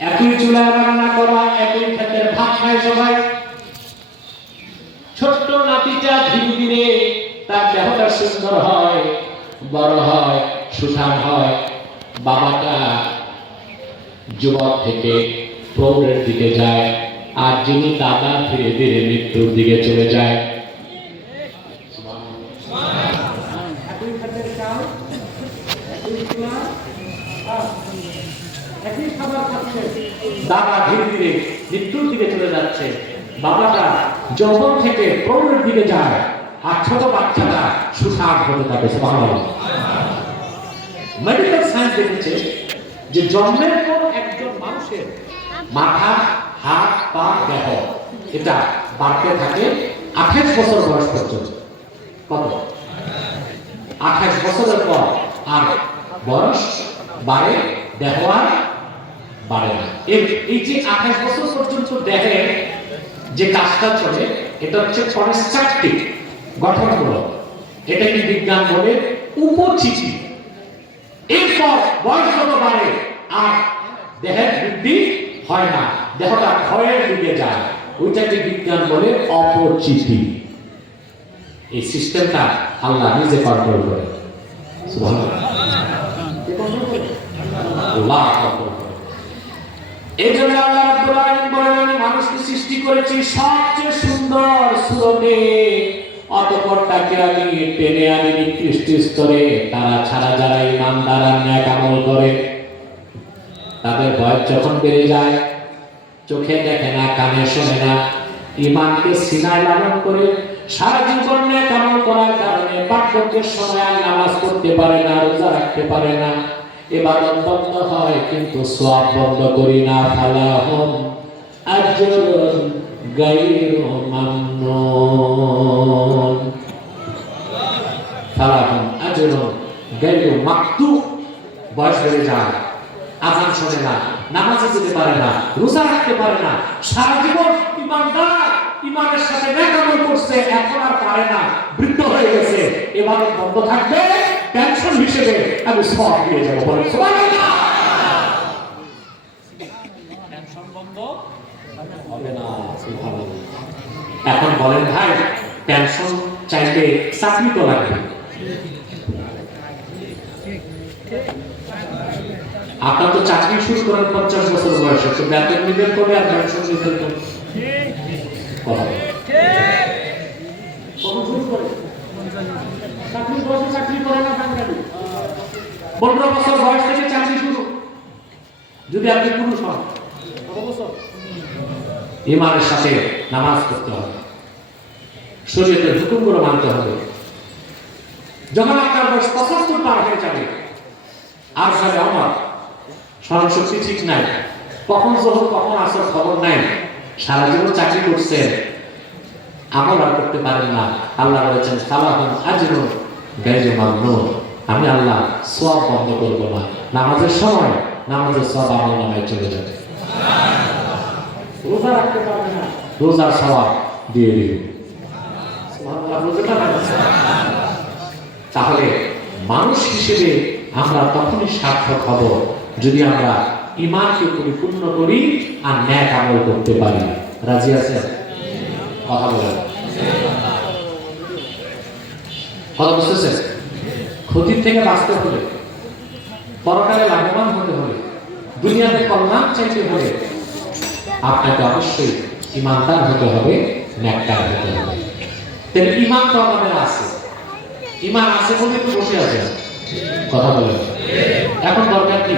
একই চুলায় রান্না করা, একই ক্ষেতের ভাত খায় সবাই। ছোট্ট নাতিটা ধীরে ধীরে তার দেহটা সুন্দর হয়, বড় হয়, সুঠাম হয়। বাবাটা যুবক থেকে প্রৌঢ়ের দিকে যায়, আর যিনি দাদা ধীরে ধীরে মৃত্যুর দিকে চলে যায় একই খাদ্যের চাল একই চুলা আর একই খাবার খাচ্ছে দাদা ধীরে ধীরে মৃত্যুর দিকে চলে যাচ্ছে। বাবাটা যখন থেকে প্রৌঢ়ের দিকে যায়, আর ছোট বাচ্চাটা সুঠাম হতে থাকে মেডিকেল সায়েন্স দেখেছে যে জন্মের পর একজন মানুষের মাথা, হাত, পা, দেহ, এটা বাড়তে থাকে আঠাশ বছর বয়স পর্যন্ত। কত? আঠাশ বছরের পর আর বয়স বাড়ে, দেহ আর বাড়ে না। এই যে আঠাশ বছর পর্যন্ত যে কাজটা চলে এটা হচ্ছে গঠনমূলক। এটাকে বিজ্ঞান বলে উপচিতি এরপর বয়স যত বাড়ে আর দেহের বৃদ্ধি হয় না। দেহটা ক্ষয়ের দিকে যায়। ওইটাকে বিজ্ঞান বলে অপচিতি এই সিস্টেমটা আল্লাহ নিজে কন্ট্রোল করে। সুবহানাল্লাহ। কে আল্লাহ কন্ট্রোল করে। এই আল্লাহ রাব্বুল আলামিন বলেন, আমি মানুষকে সৃষ্টি করেছি সবচেয়ে সুন্দর সুরতে। অতঃপর তাকে আমি টেনে আনি নিকৃষ্ট স্তরে। তারা ছাড়া যারা ইমানদার ন্যাক আমল করে, তাদের বয়স যখন বেড়ে যায়, চোখে দেখে না, কানে শোনে না। ইমানকে সিনায় লালন করে সারা জীবন ন্যাক আমল করার কারণে বার্ধক্যের সময় আর নামাজ পড়তে পারে না, রোজা রাখতে পারে না। এবাদত বন্ধ হয়, কিন্তু সওয়াব বন্ধ করি না, ফালাহুম। আজরুন গায়রু মামনুন ফালাহুম আজরুন গায়রু মাকতুব। বয়স বেড়ে যায়, আজান শোনে না, নামাজে যেতে পারে না, রোজা রাখতে পারে না। সারা জীবন ইমানদার, ইমানের সাথে নেকামল করছে, এখন আর পারে না, বৃদ্ধ হয়ে গেছে। এবার বন্ধ থাকবে। পেনশন হিসেবে আমি সব দিয়ে যাব বলে। এখন বলেন ভাই টেনশন চাইলে চাকরি তো লাগবে। আপনার তো চাকরি শুরু করেন পঞ্চাশ বছর বয়সে তো বেতন নিবেন কবে? আর পেনশন নিবেন? কথা বলেন। কখন শুরু করে চাকরি চাকরি করে না পনেরো বছর বয়স থেকে চাকরি শুরু। যদি আপনি পুরুষ হন। ইমানের সাথে নামাজ পড়তে হবে। শরীরের হুকুমগুলো মানতে হবে। যখন আপনার বয়স পঁচাত্তর পার হয়ে যাবে আর সাথে আমার স্মরণ শক্তি ঠিক নাই। কখন যখন কখন আসর, খবর নাই। সারা জীবন চাকরি করছেন। আমল আর করতে পারেন না। আল্লাহ বলেছেন সালাহুন আজরুন গাইজু মামনুন। আমি আল্লাহ সব বন্ধ করব না। নামাজের সময় নামাজের সব আমল নামায় চলে যাবে। রোজা রাখতে পারবে না। রোজার সওয়াব দিয়ে দিবে তাহলে মানুষ হিসেবে আমরা তখনই সার্থক হব যদি আমরা ইমানকে পরিপূর্ণ করি আর ন্যাক আমল করতে পারি। রাজি আছেন? কথা বলেন। কথা বুঝতেছেন? ক্ষতির থেকে বাঁচতে হলে, পরকালে লাভবান হতে হলে, দুনিয়াতে কল্যাণ চাইতে হলে আপনাকে অবশ্যই ইমানদার হতে হবে, ন্যাককার হতে হবে। তাহলে ইমান তো আমাদের আছে। ইমান আছে বলে তো বসে আছে কথা বলে এখন দরকার কি?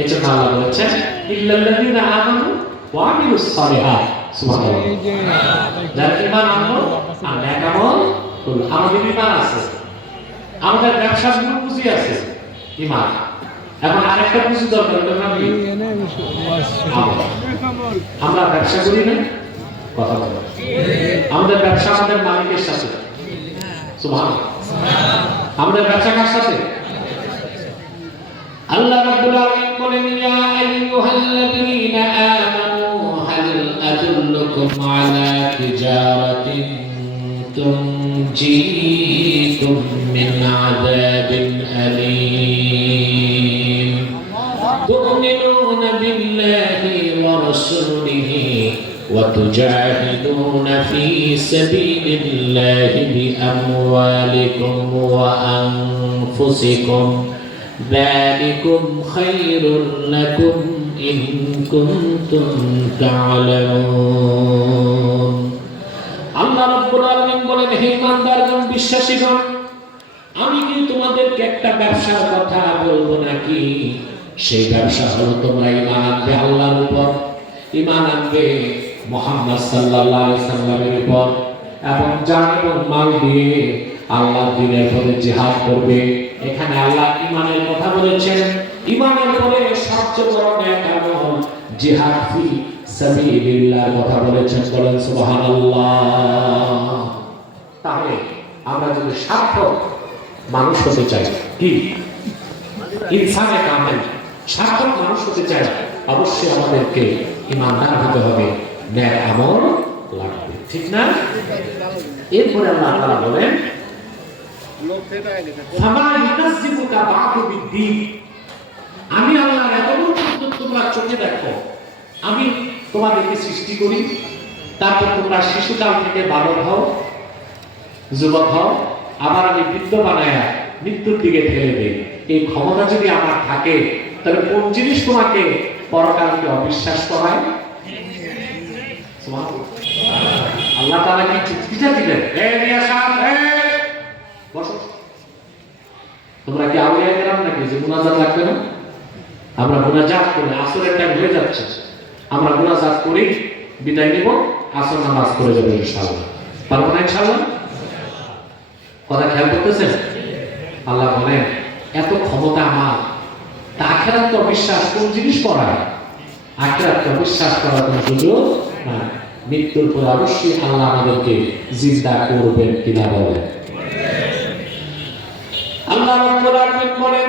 এই জন্য আল্লাহ বলেছেন, ইল্লাল্লাযীনা আমানু ওয়া আমিলুস সালিহাত। যার ইমান আনলো আর ন্যাক আমাদের ইমান আছে। আমাদের ব্যবসা গুলো পুঁজি আছে ইমান এখন আরেকটা পুঁজি দরকার। আমরা ব্যবসা করি না কথা বলো। আমাদের ব্যবসা আমাদের মালিকের সাথে। আমাদের ব্যবসা কার সাথে? আল্লাহ রাব্বুল আলামিন বলেন ইয়া حرصتم على تجارة تنجيكم من عذاب أليم تؤمنون بالله ورسوله وتجاهدون في سبيل الله بأموالكم وأنفسكم ذلكم خير لكم إن كنتم تعلمون আল্লাহ রাব্বুল আলামিন বলেন হে ইমানদারগণ বিশ্বাসীগণ আমি কি তোমাদেরকে একটা ব্যবসার কথা বলবো নাকি সেই ব্যবসা হলো তোমরা ইমান আনবে আল্লাহর উপর ইমান আনবে মোহাম্মদ সাল্লাল্লাহু আলাইহি সাল্লামের উপর এবং জান এবং মাল দিয়ে আল্লাহ দিনের পথে জিহাদ করবে এখানে আল্লাহ ইমানের কথা বলেছেন ইমানের পরে সবচেয়ে বড় নেক আমল জিহাদ ফি সাবিলিল্লাহ, কথা বলেছেন, বলেন সুবহানাল্লাহ। তাহলে আমরা যদি সার্থক মানুষ হতে চাই, কি? ইনসানে কামেল সার্থক মানুষ হতে চাই, অবশ্যই আমাদেরকে ইমানদার হতে হবে, ন্যায় আমল লাগবে, ঠিক না? এরপরে আল্লাহ তাআলা বলেন আমি আল্লাহ এত সুন্দর তোমরা চোখে দেখো। আমি তোমাদেরকে সৃষ্টি করি, তারপর তোমরা শিশুকাল থেকে বালক হও, যুবক হও, আবার আমি বৃদ্ধ বানায়া মৃত্যুর দিকে ঠেলে দিই। এই ক্ষমতা যদি আমার থাকে, তাহলে কোন জিনিস তোমাকে পরকালকে অবিশ্বাস করায়। আল্লাহ তাআলা কি চিঠিটা দিলেন? তোমরা কি আউলিয়া গেলাম নাকি? যে মুনাজাত লাগবে না? আমরা মুনাজাত করি আসরের টাইম হয়ে যাচ্ছে। আমরা মুনাজাত করি বিদায় নিব, আসর নামাজ করে যাব ইনশাআল্লাহ। পারব না ইনশাআল্লাহ? কথা খেয়াল করতেছেন? আল্লাহ বলেন, এত ক্ষমতা আমার আখেরাত বিশ্বাস, কোন জিনিস করায় আখেরাত বিশ্বাস করার সুযোগ নাই। মৃত্যুর পর অবশ্যই আল্লাহ আমাদেরকে জিন্দা করবেন কিনা বলেন। আল্লাহ রাব্বুল আলামিন বলেন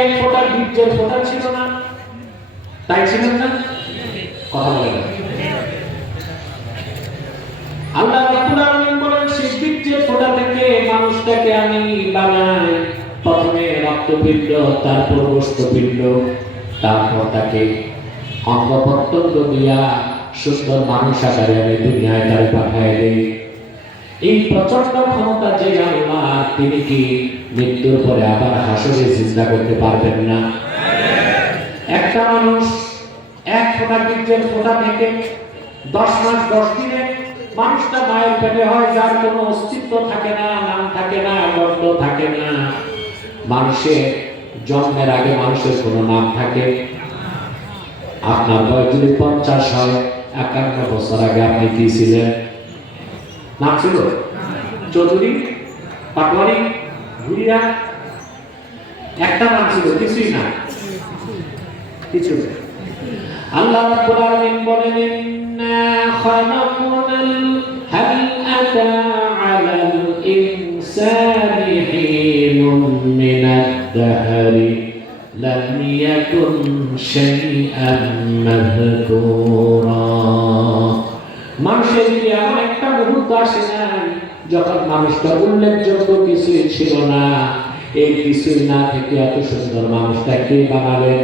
এক ফোঁটা বীর্যের ফোঁটা ছিল না। তাই ছিলেন না? কথা বলে আল্লাহ রাব্বুল আলামিন বলেন, সেই বীর্যের ফোঁটা থেকে মানুষটাকে আমি বানাই। প্রথমে রক্তপিণ্ড তারপর গোষ্ঠপিণ্ড তারপর তাকে অঙ্গ প্রত্যঙ্গ দিয়া সুন্দর মানুষ আকারে আমি দুনিয়ায় তারে পাঠায় দেই। এই প্রচণ্ড ক্ষমতা যে আল্লাহ তিনি কি মৃত্যুর পরে আবার হাসরে চিন্তা করতে পারবেন না? একটা মানুষ এক ফোঁটা বীর্যের ফোঁটা থেকে দশ মাস, দশ দিনে মানুষটা মায়ের পেটে হয়, যার কোনো অস্তিত্ব থাকে না, নাম থাকে না, গন্ধ থাকে না। মানুষের জন্মের আগে মানুষের কোনো নাম থাকে। আপনার বয়স যদি পঞ্চাশ হয়, একান্ন বছর আগে আপনি কি ছিলেন? নাম ছিল? চৌধুরী, পাটোয়ারি ভুরিয়া একটা নাম ছিল, কিছুই না। কিছু আল্লাহ বলেন হাল আতা আলাল ইনসানি মিনাদ দাহরি, লাম ইয়াকুন শাইআন মাযকুরা। মানুষের একটা মুহূর্ত আসে নাই। যখন মানুষটা উল্লেখযোগ্য কিছুই ছিল না, এই কিছুই না থেকে এত সুন্দর মানুষটা কে বানালেন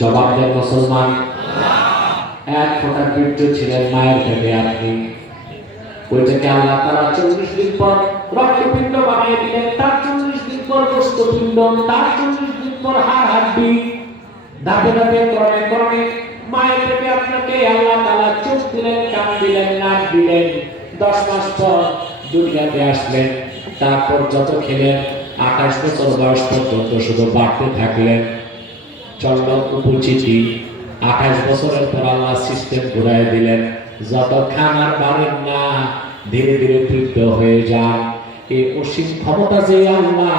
জবাব দেন মুসলমান। এক ফোঁটা বীর্য ছিলেন মায়ের পেটে আপনি। ওইটাকে আল্লাহ তারা চল্লিশ দিন পর রক্তপিণ্ড বানিয়ে দিলেন, তার চল্লিশ দিন পর গোষ্ঠপিণ্ড, তার চল্লিশ দিন পর হাড় হাড্ডি ধাপে ধাপে, ক্রমে ক্রমে মায়ের আপনাকে আল্লাহ তালা চোখ দিলেন, কান দিলেন, নাক দিলেন। দশ মাস পর দুনিয়াতে আসলেন। তারপর যত খেলেন, আঠাশ বছর বয়স পর্যন্ত শুধু বাড়তে থাকলেন। আঠাশ বছরের পর আল্লাহ সিস্টেম ঘুরাই দিলেন। যত বাড়েন না, ধীরে ধীরে তৃপ্ত হয়ে যান। এই অসীম ক্ষমতা যে আল্লাহ,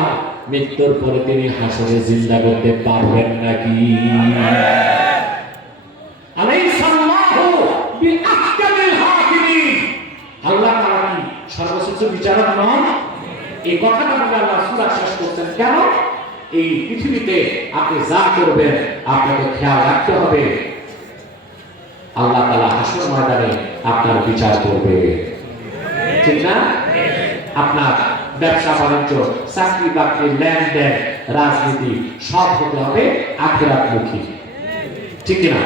মৃত্যুর পরে তিনি হাসরে জিন্দা করতে পারবেন নাকি? কথাটা বলে আল্লাহ সূরা শেষ করছেন। কেন? এই পৃথিবীতে আপনি যা করবেন, আপনাকে খেয়াল রাখতে হবে। আল্লাহ তাআলা হাসর ময়দানে আপনার বিচার করবে। ঠিক না? আপনার ব্যবসা, বাণিজ্য, চাকরি, বাকরি, লেনদেন, রাজনীতি, সব হতে হবে আখেরাতমুখী। ঠিক না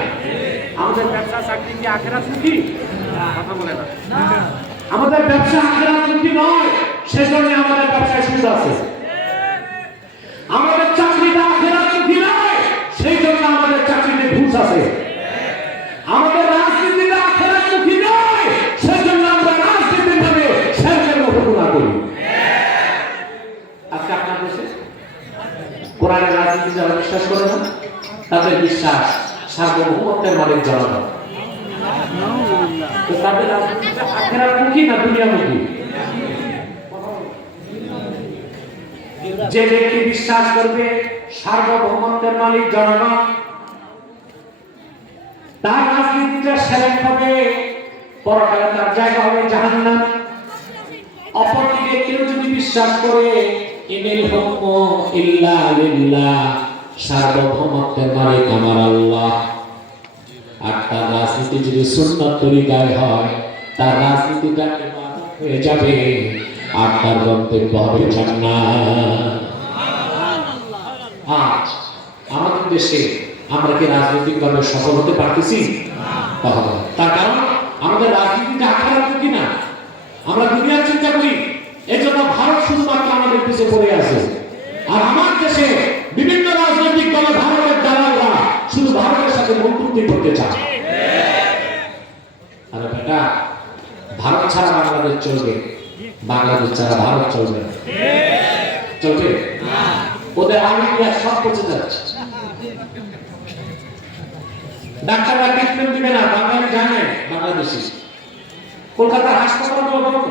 আমাদের ব্যবসা, চাকরি কি আখেরাত মুখী কথা বলে না। আমাদের ব্যবসা আখেরাতমুখী নয়। সেজন্য আমাদের ব্যবসায় সুদ আছে। আমাদের চাকরিটা আখেরাতমুখী নয় সেই জন্য আমাদের চাকরিতে ঘুষ আছে। আমাদের রাজনীতিটা আখেরাতমুখী নয় সেই জন্য আমরা রাজনীতির নামে শেরকের মতো করি। আজকে আপনার দেশে কোরআনের রাজনীতি যারা বিশ্বাস করে না, তাদের বিশ্বাস সার্বভৌমত্বের মালিক জনগণ। তো তাদের রাজনীতিটা আখেরাতমুখী না দুনিয়ামুখী? যে ব্যক্তি বিশ্বাস করবে, সার্বভৌমত্বের মালিক জনগণ। তার রাজনীতিটা সেরেক হবে, পরকালে তার জায়গা হবে জাহান্নাম। অপরদিকে কেউ যদি বিশ্বাস করে, ইনিল হুকম ইল্লা লিল্লাহ, সার্বভৌমত্বের মালিক আমার আল্লাহ। আর তার রাজনীতি যদি সুন্নত তরিকায় হয়, তার রাজনীতিটা হয়ে যাবে। আর তার গন্তব্য হবে আজ আমাদের দেশে আমরা কি রাজনৈতিকভাবে সফল হতে পারতেছি। তার কারণ আমাদের রাজনীতিটা আখেরাতমুখী না? আমরা দুনিয়ার চিন্তা করি এই জন্য ভারত শুধুমাত্র আমাদের পিছিয়ে পড়ে আছে। আর আমার দেশে বিভিন্ন রাজনৈতিক দলে ভারতের দালালরা শুধু ভারতের সাথে বন্ধুত্ব করতে চায়। আরে বেটা, ভারত ছাড়া বাংলাদেশ চলবে। বাংলাদেশ ছাড়া ভারত চলবে না। চলবে? ওদের আমেরিকা সব পচে যাচ্ছে ডাক্তাররা ট্রিটমেন্ট দিবে না, বাঙালি জানে বাংলাদেশি। কলকাতার হাসপাতাল বন্ধ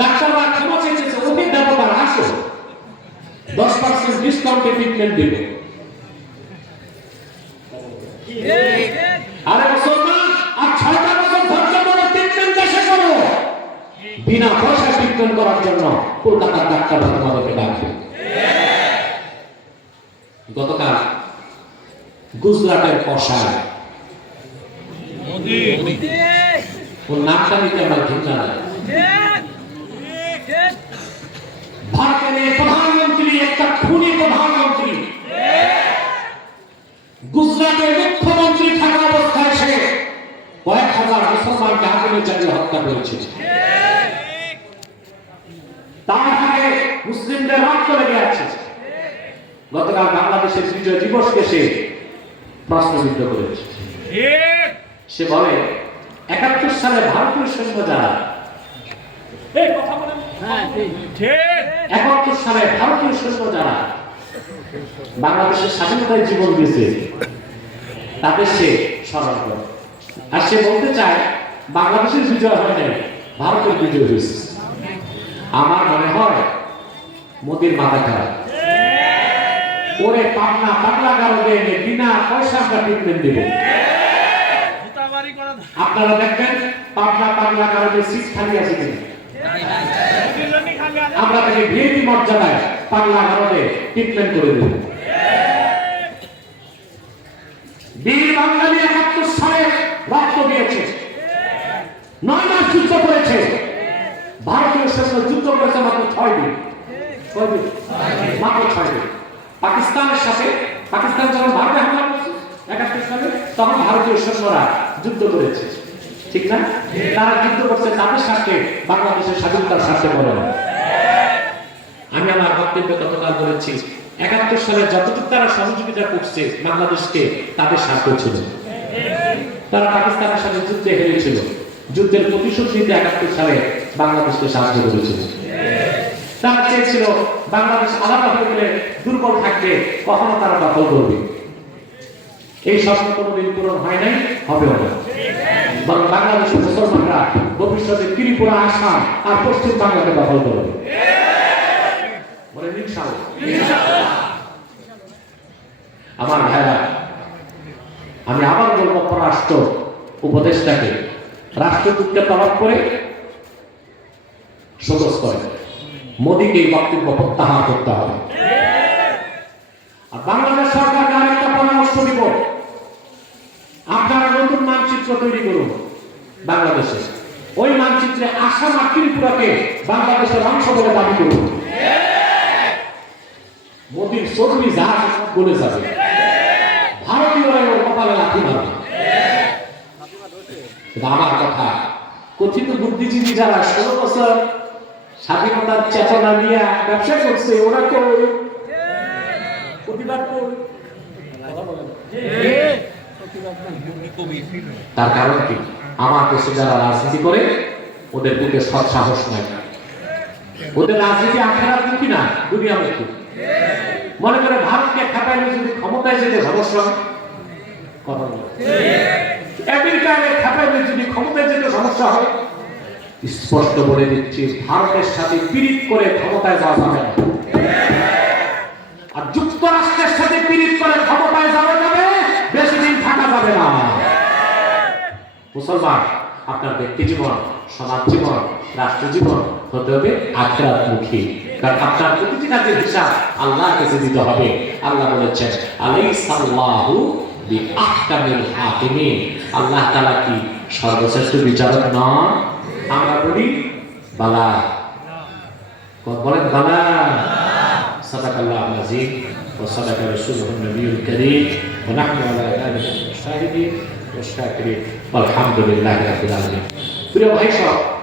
ডাক্তাররা ক্ষমা চেয়েছে, ওকে ব্যাপার আসো। দশ পার্সেন্ট ডিসকাউন্টে ট্রিটমেন্ট দিবে। বিনা পয়সা ট্রিটমেন্ট করার জন্য কলকাতার ডাক্তাররা তোমাদেরকে ডাকবে। গতকাল গুজরাটের কষায় ওর নামটা নিতে আমার ঘৃণা প্রধানমন্ত্রী, একটা খুনি প্রধানমন্ত্রী। গুজরাটের মুখ্যমন্ত্রী থাকা অবস্থায় সে কয়েক হাজার মুসলমানকে আগুনে জ্বালিয়ে হত্যা করেছে তার হাতে মুসলিমদের রক্ত লেগে আছে গতকাল বাংলাদেশের বিজয় দিবসকে সে প্রশ্নবিদ্ধ করেছে সে বলে একাত্তর সালে ভারতীয় সৈন্য যারা এই কথা বলে হ্যাঁ ঠিক। একাত্তর সালে ভারতীয় সৈন্য যারা বাংলাদেশের স্বাধীনতায় জীবন দিয়েছে তাদের সে স্মরণ করে। আর সে বলতে চায় বাংলাদেশের বিজয় হয় নাই ভারতের বিজয় হয়েছে। আমার মনে হয় মোদির মাথা খারাপ। ওরে পাবনা পাগলা এনে বিনা পয়সা আমরা ট্রিটমেন্ট দেব। আপনারা দেখবেন পাবনা পাগলা গারদে সিট খালি আছে কিনা? আমরা তাকে ভিআইপি মর্যাদায় পাগলা গারদে ট্রিটমেন্ট করে দেব। বীর বাঙালি একাত্তর সালে রক্ত দিয়েছে। নয় মাস যুদ্ধ করেছে। ভারতীয় সৈন্য যুদ্ধ করেছে মাত্র ছয় দিন। পাকিস্তানের সাথে, পাকিস্তান যখন ভারতে হামলা করেছে, একাত্তর সালে, তখন ভারতীয় সৈন্যরা যুদ্ধ করেছে। ঠিক না? তারা যুদ্ধ করছে তাদের বাংলাদেশের স্বাধীনতার বলে আমি আমার বক্তব্যে গতকাল বলেছি, একাত্তর সালে যতটুকু তারা সহযোগিতা করছে বাংলাদেশকে, তাদের স্বার্থ ছিল। তারা পাকিস্তানের সাথে যুদ্ধে হেরেছিল। যুদ্ধের প্রতিশোধ নিতে একাত্তর সালে বাংলাদেশকে সাহায্য করেছিল। তারা চেয়েছিল বাংলাদেশ আলাদা হয়ে গেলে দুর্বল থাকবে কখনো তারা দখল করবে। এই স্বপ্ন কোনোদিন পূরণ হয় নাই, হবেও না। বরং বাংলাদেশের মুসলমানরা ভবিষ্যতে ত্রিপুরা, আসাম আর পশ্চিম বাংলাকে দখল করবে। আমার ভাইরা, আমি আবার বলব পররাষ্ট্র উপদেষ্টাকে, রাষ্ট্রদূতকে তলব করে সদস্য করে। মোদীকে এই বক্তব্য প্রত্যাহার করতে হবে। আর বাংলাদেশ সরকারকে আরেকটা পরামর্শ দিব। আপনারা নতুন মানচিত্র তৈরি করুন বাংলাদেশে। ওই মানচিত্রে আসাম আর ত্রিপুরাকে বাংলাদেশের অংশ বলে দাবি করুন। মোদীর চর্বি জাহাজ বলে যাবে। ভারতীয়রা ওর কপালে লাথি মারবে। আমার কথা, কথিত বুদ্ধিজীবী যারা ষোলো বছর স্বাধীনতার চেতনা নিয়ে ব্যবসা করছে, ওরা তো প্রতিবাদ তার কারণ কি? আমার দেশে যারা রাজনীতি করে, ওদের বুকে সৎ সাহস নাই। ওদের রাজনীতি আখেরাত মুখী না? দুনিয়া মুখী। মনে করে ভারতকে খেপাইলে যদি ক্ষমতায় যেতে সমস্যা বলো। আমেরিকাকে যদি ক্ষমতায় যেতে সমস্যা হয় স্পষ্ট বলে দিচ্ছি, ভারতের সাথে পীড়িত করে ক্ষমতায় যাওয়া যাবে না। আর যুক্তরাষ্ট্রের সাথে পীড়িত করে ক্ষমতায় যাওয়া যাবে বেশি দিন থাকা যাবে না। মুসলমান, আপনার ব্যক্তি জীবন, সমাজ জীবন, রাষ্ট্র জীবন হতে হবে আখরাত মুখী কারণ আপনার প্রতিটি কাজের হিসাব আল্লাহ কাছে দিতে হবে। আল্লাহ বলেছেন, আলাইসাল্লাহু বিআহকামিল হাকিমিন। আল্লাহ তাআলা কি সর্বশ্রেষ্ঠ বিচারক নন? আমরা বলি বালা বলেন বালা صدق الله العظيم وصدق رسوله النبي الكريم ونحن على ذلك من الشاهدين والشاكرين والحمد لله رب العالمين প্রিয় ভাই সব